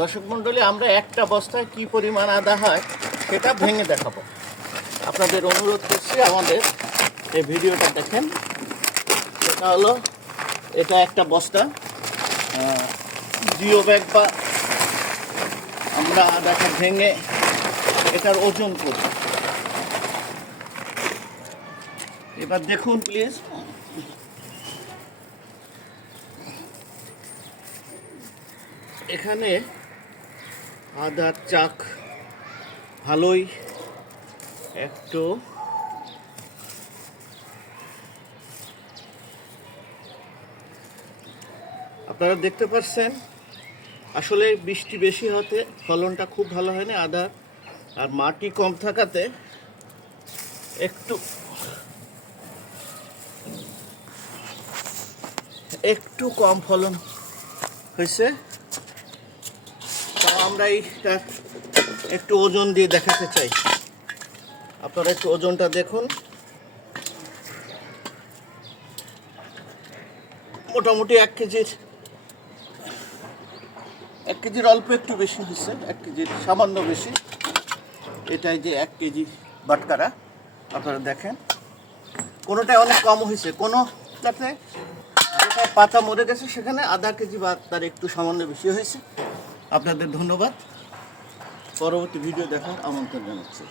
দর্শক মণ্ডলী, আমরা একটা বস্তায় কি পরিমাণ আদা হয় সেটা ভেঙে দেখাবো। আপনাদের অনুরোধ করছি আমাদের এই ভিডিওটা দেখেন। সেটা হলো, এটা একটা বস্তা জিও ব্যাগ, বা আমরা আদাটা ভেঙে এটার ওজন করি। এবার দেখুন প্লিজ, এখানে আদার চাক ভালোই একটু আপনারা দেখতে পাচ্ছেন। আসলে বৃষ্টি বেশি হতে ফলনটা খুব ভালো হয় না আদার, আর মাটি কম থাকাতে একটু কম ফলন হয়েছে। তো আমরা এইটা একটু ওজন দিয়ে দেখাতে চাই। আপনারা একটু ওজনটা দেখুন। মোটামুটি 1 কেজির অল্প একটু বেশি হয়েছে, 1 কেজির সামান্য বেশি। এটাই যে 1 কেজি বাটকারা, আপনারা দেখেন কোনোটাই অনেক কম হয়েছে, কোনোটাতে যেটা পাতা মরে গেছে সেখানে আধা কেজি বা তার একটু সামান্য বেশি হয়েছে। আপনাদের ধন্যবাদ। পরবর্তী ভিডিও দেখার আমন্ত্রণ জানাচ্ছি।